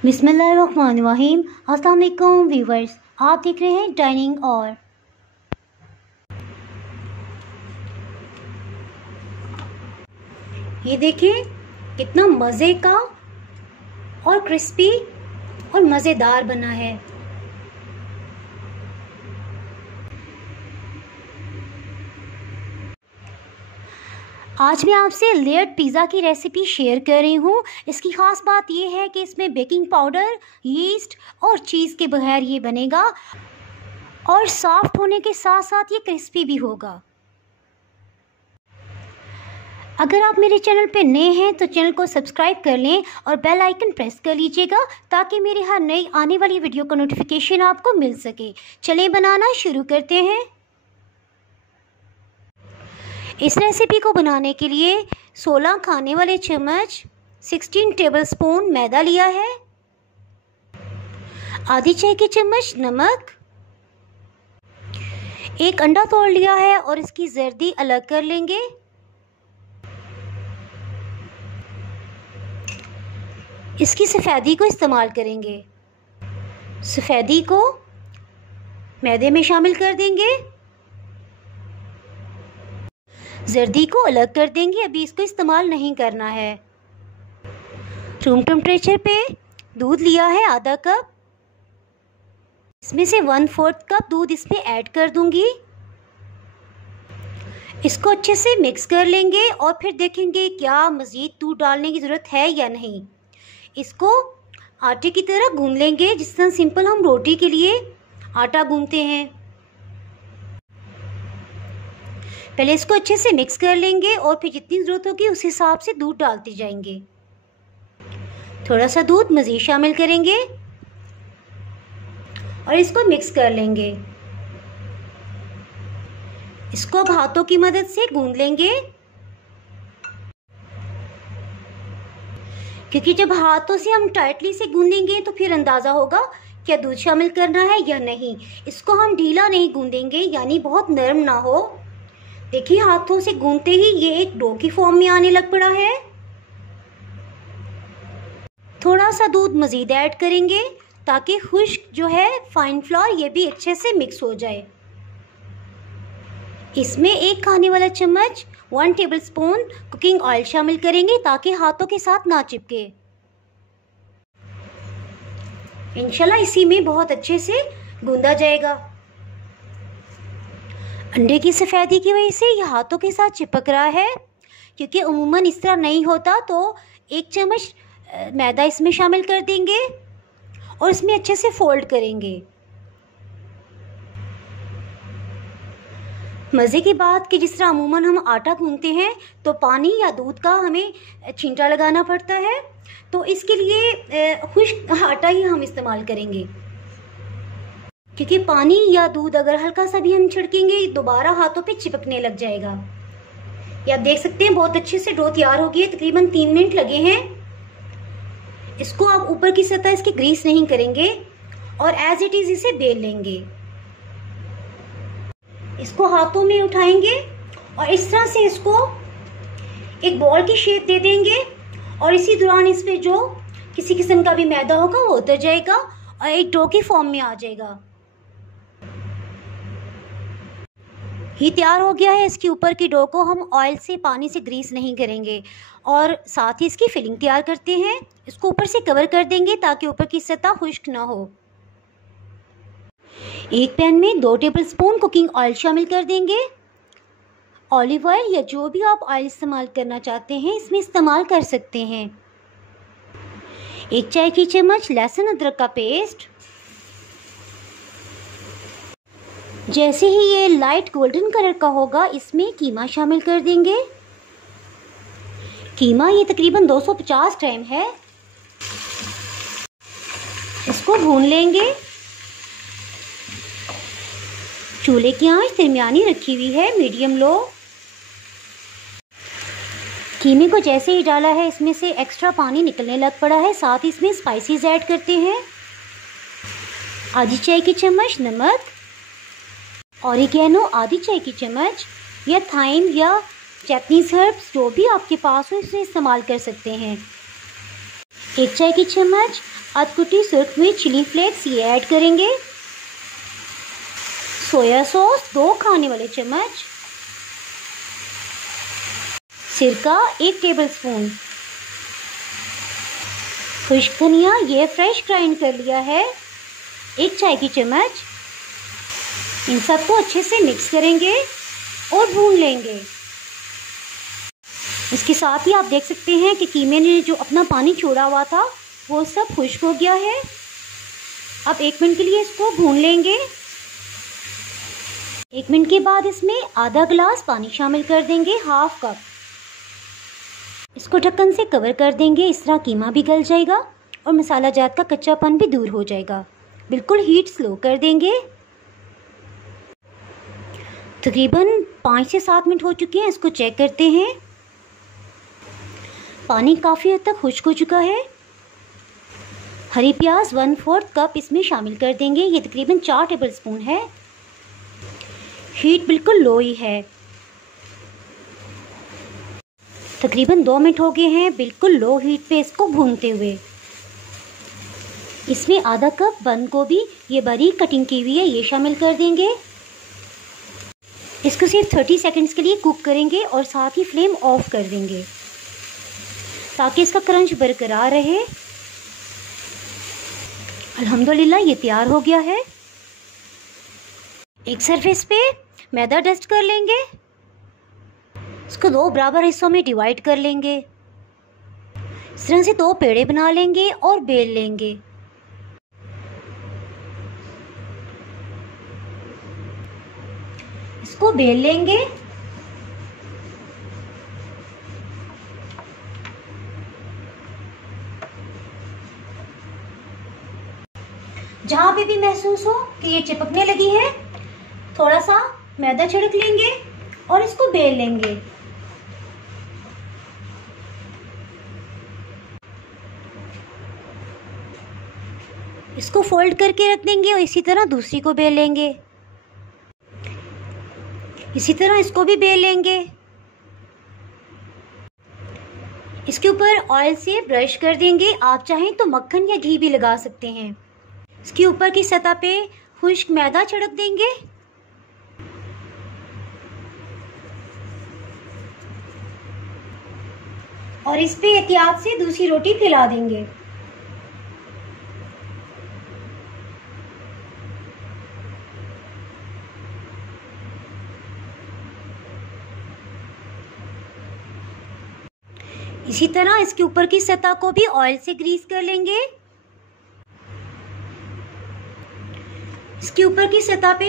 बिस्मिल्लाहिर्रहमानिर्रहीम। अस्सलाम वालेकुम व्यूवर्स, आप देख रहे हैं डाइनिंग और ये देखिए कितना मज़े का और क्रिस्पी और मज़ेदार बना है। आज मैं आपसे लेयर्ड पिज़्ज़ा की रेसिपी शेयर कर रही हूँ। इसकी ख़ास बात यह है कि इसमें बेकिंग पाउडर, यीस्ट और चीज़ के बगैर ये बनेगा और सॉफ्ट होने के साथ साथ ये क्रिस्पी भी होगा। अगर आप मेरे चैनल पे नए हैं तो चैनल को सब्सक्राइब कर लें और बेल आइकन प्रेस कर लीजिएगा ताकि मेरी हर नई आने वाली वीडियो का नोटिफिकेशन आपको मिल सके। चलें बनाना शुरू करते हैं। इस रेसिपी को बनाने के लिए 16 खाने वाले चम्मच 16 टेबलस्पून मैदा लिया है, आधी चाय की चम्मच नमक, एक अंडा तोड़ लिया है और इसकी जर्दी अलग कर लेंगे, इसकी सफ़ेदी को इस्तेमाल करेंगे। सफ़ेदी को मैदे में शामिल कर देंगे, जर्दी को अलग कर देंगे, अभी इसको इस्तेमाल नहीं करना है। रूम टेम्परेचर पे दूध लिया है आधा कप, इसमें से 1/4 कप दूध इसमें ऐड कर दूंगी। इसको अच्छे से मिक्स कर लेंगे और फिर देखेंगे क्या मज़ीद दूध डालने की ज़रूरत है या नहीं। इसको आटे की तरह गूंद लेंगे जिस तरह सिंपल हम रोटी के लिए आटा गूंदते हैं। पहले इसको अच्छे से मिक्स कर लेंगे और फिर जितनी ज़रूरत होगी उस हिसाब से दूध डालते जाएंगे। थोड़ा सा दूध मज़ीद शामिल करेंगे और इसको मिक्स कर लेंगे। इसको अब हाथों की मदद से गूंद लेंगे, क्योंकि जब हाथों से हम टाइटली से गूंदेंगे तो फिर अंदाज़ा होगा क्या दूध शामिल करना है या नहीं। इसको हम ढीला नहीं गूंदेंगे, यानी बहुत नरम ना हो। देखिए हाथों से गूंदते ही ये एक डो की फॉर्म में आने लग पड़ा है। थोड़ा सा दूध मज़ीद ऐड करेंगे ताकि खुश्क जो है फाइन फ्लोर ये भी अच्छे से मिक्स हो जाए। इसमें 1 खाने वाला चम्मच 1 टेबलस्पून कुकिंग ऑयल शामिल करेंगे ताकि हाथों के साथ ना चिपके। इंशाल्लाह इसी में बहुत अच्छे से गूंदा जाएगा। अंडे की सफ़ेदी की वजह से ये हाथों के साथ चिपक रहा है, क्योंकि उमूमन इस तरह नहीं होता। तो 1 चम्मच मैदा इसमें शामिल कर देंगे और इसमें अच्छे से फोल्ड करेंगे। मज़े की बात कि जिस तरह अमूमन हम आटा गूंदते हैं तो पानी या दूध का हमें छींटा लगाना पड़ता है, तो इसके लिए खुश्क आटा ही हम इस्तेमाल करेंगे, क्योंकि पानी या दूध अगर हल्का सा भी हम छिड़केंगे दोबारा हाथों पे चिपकने लग जाएगा। ये आप देख सकते हैं बहुत अच्छे से डो तैयार हो गई है, तकरीबन 3 मिनट लगे हैं। इसको आप ऊपर की सतह इसकी ग्रीस नहीं करेंगे और एज इट इज इसे बेल लेंगे। इसको हाथों में उठाएंगे और इस तरह से इसको एक बॉल की शेप दे देंगे और इसी दौरान इस पे जो किसी किस्म का भी मैदा होगा वो उतर जाएगा और एक डो की फॉर्म में आ जाएगा। ये तैयार हो गया है। इसके ऊपर की डो को हम ऑयल से पानी से ग्रीस नहीं करेंगे और साथ ही इसकी फिलिंग तैयार करते हैं। इसको ऊपर से कवर कर देंगे ताकि ऊपर की सतह खुश्क ना हो। एक पैन में 2 टेबलस्पून कुकिंग ऑयल शामिल कर देंगे। ऑलिव ऑयल या जो भी आप ऑयल इस्तेमाल करना चाहते हैं इसमें इस्तेमाल कर सकते हैं। 1 चाय की चम्मच लहसुन अदरक का पेस्ट। जैसे ही ये लाइट गोल्डन कलर का होगा इसमें कीमा शामिल कर देंगे। कीमा ये तकरीबन 250 ग्राम है। इसको भून लेंगे। चूल्हे की आंच दरमियानी रखी हुई है, मीडियम लो। कीमे को जैसे ही डाला है इसमें से एक्स्ट्रा पानी निकलने लग पड़ा है। साथ ही इसमें स्पाइसेस ऐड करते हैं। आधी चाय की चम्मच नमक, ऑरिगेनो आधी चाय की चम्मच, या थाइम या जैपनीज हर्ब्स जो भी आपके पास हो इसे इस्तेमाल कर सकते हैं। 1 चाय की चम्मच आध कुटी सुर्ख मिर्च चिली फ्लेक्स ये ऐड करेंगे। सोया सॉस 2 खाने वाले चम्मच, सिरका 1 टेबलस्पून, खुश्क धनिया ये फ्रेश ग्राइंड कर लिया है 1 चाय की चम्मच। इन सबको अच्छे से मिक्स करेंगे और भून लेंगे। इसके साथ ही आप देख सकते हैं कि कीमे ने जो अपना पानी छोड़ा हुआ था वो सब खुश्क हो गया है। अब 1 मिनट के लिए इसको भून लेंगे। 1 मिनट के बाद इसमें आधा गिलास पानी शामिल कर देंगे, हाफ कप। इसको ढक्कन से कवर कर देंगे। इस तरह कीमा भी गल जाएगा और मसाला जात का कच्चापन भी दूर हो जाएगा। बिल्कुल हीट स्लो कर देंगे। तकरीबन 5 से 7 मिनट हो चुके हैं। इसको चेक करते हैं। पानी काफ़ी हद तक खुश्क हो चुका है। हरी प्याज 1/4 कप इसमें शामिल कर देंगे। ये तकरीबन 4 टेबलस्पून है। हीट बिल्कुल लो ही है। तकरीबन 2 मिनट हो गए हैं बिल्कुल लो हीट पे इसको भूनते हुए। इसमें आधा कप बंद गोभी ये बारीक कटिंग की हुई है ये शामिल कर देंगे। इसको सिर्फ 30 सेकंड्स के लिए कुक करेंगे और साथ ही फ्लेम ऑफ कर देंगे ताकि इसका क्रंच बरकरार रहे। अल्हम्दुलिल्लाह ये तैयार हो गया है। एक सरफेस पे मैदा डस्ट कर लेंगे। इसको 2 बराबर हिस्सों में डिवाइड कर लेंगे। इस तरह से 2 पेड़े बना लेंगे और बेल लेंगे। इसको बेल लेंगे। जहां पे भी महसूस हो कि ये चिपकने लगी है थोड़ा सा मैदा छिड़क लेंगे और इसको बेल लेंगे। इसको फोल्ड करके रख देंगे और इसी तरह दूसरी को बेल लेंगे। इसी तरह इसको भी बेल लेंगे। इसके ऊपर ऑयल से ब्रश कर देंगे। आप चाहें तो मक्खन या घी भी लगा सकते हैं। इसके ऊपर की सतह पे खुश्क मैदा छिड़क देंगे। और इस पे एहतियात से दूसरी रोटी फैला देंगे। इसी तरह इसके ऊपर की सतह को भी ऑयल से ग्रीस कर लेंगे। इसके ऊपर की सतह पे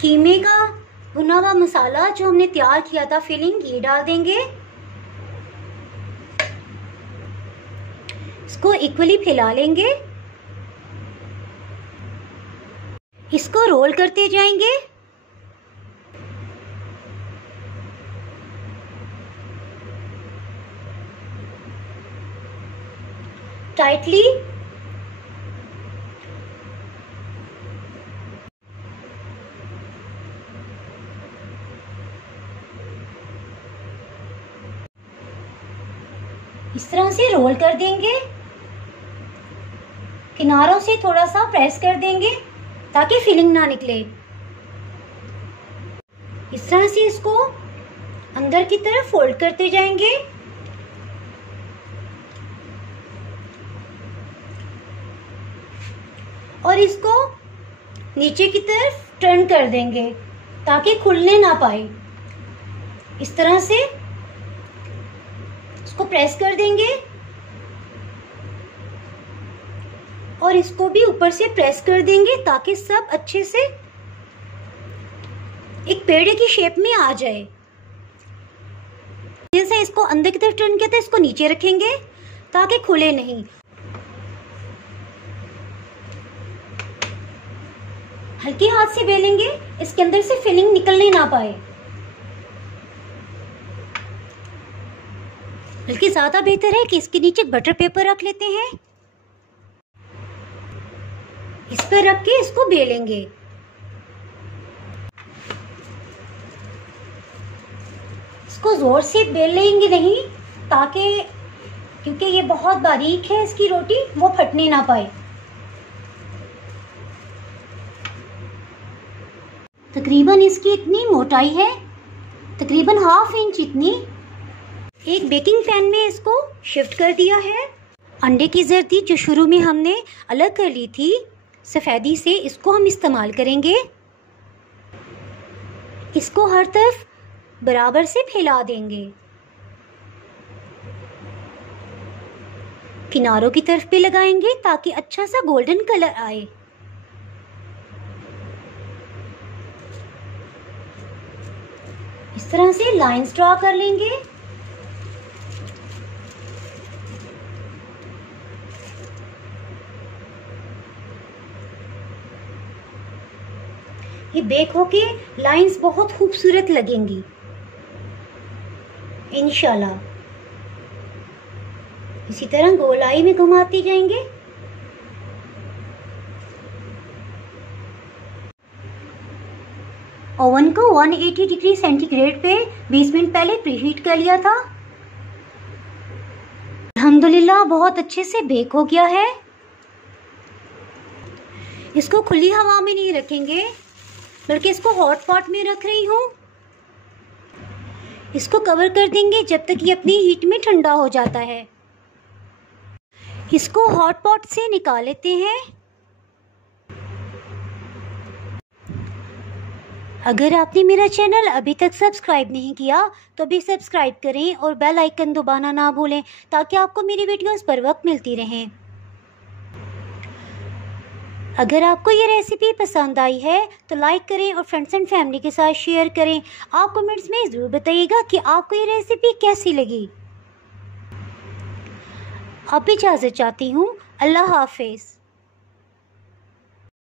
कीमे का भुना हुआ मसाला जो हमने तैयार किया था फिलिंग ये डाल देंगे। इसको इक्वली फैला लेंगे। इसको रोल करते जाएंगे। टाइटली इस तरह से रोल कर देंगे। किनारों से थोड़ा सा प्रेस कर देंगे ताकि फिलिंग ना निकले। इस तरह से इसको अंदर की तरफ फोल्ड करते जाएंगे। और इसको नीचे की तरफ टर्न कर देंगे ताकि खुलने ना पाए। इस तरह से इसको प्रेस कर देंगे और इसको भी ऊपर से प्रेस कर देंगे ताकि सब अच्छे से एक पेड़े की शेप में आ जाए। जैसे इसको अंदर की तरफ टर्न किया था इसको नीचे रखेंगे ताकि खुले नहीं। हल्के हाथ से बेलेंगे, इसके अंदर से फिलिंग निकलने ना पाए। बल्कि ज्यादा बेहतर है कि इसके नीचे बटर पेपर रख लेते हैं। इस पर रख के इसको बेलेंगे। इसको जोर से बेल लेंगे नहीं ताकि क्योंकि ये बहुत बारीक है इसकी रोटी, वो फटने ना पाए। तकरीबन इसकी इतनी मोटाई है, तकरीबन 1/2 इंच इतनी। एक बेकिंग पैन में इसको शिफ्ट कर दिया है। अंडे की जर्दी जो शुरू में हमने अलग कर ली थी सफ़ेदी से, इसको हम इस्तेमाल करेंगे। इसको हर तरफ बराबर से फैला देंगे। किनारों की तरफ भी लगाएंगे ताकि अच्छा सा गोल्डन कलर आए। इस तरह से लाइंस ड्रा कर लेंगे। ये बेक होके लाइंस बहुत खूबसूरत लगेंगी इंशाल्लाह। इसी तरह गोलाई में घुमाते जाएंगे। ओवन को 180 डिग्री सेंटीग्रेड पे 20 मिनट पहले प्रीहीट कर लिया था। अल्हम्दुलिल्लाह बहुत अच्छे से बेक हो गया है। इसको खुली हवा में नहीं रखेंगे, बल्कि इसको हॉट पॉट में रख रही हूँ। इसको कवर कर देंगे जब तक ये अपनी हीट में ठंडा हो जाता है। इसको हॉट पॉट से निकाल लेते हैं। अगर आपने मेरा चैनल अभी तक सब्सक्राइब नहीं किया तो अभी सब्सक्राइब करें और बेल आइकन दबाना ना भूलें ताकि आपको मेरी वीडियोस पर वक्त मिलती रहें। अगर आपको ये रेसिपी पसंद आई है तो लाइक करें और फ्रेंड्स एंड फैमिली के साथ शेयर करें। आप कमेंट्स में ज़रूर बताइएगा कि आपको ये रेसिपी कैसी लगी। अब इजाज़त चाहती हूँ। अल्लाह हाफिज़।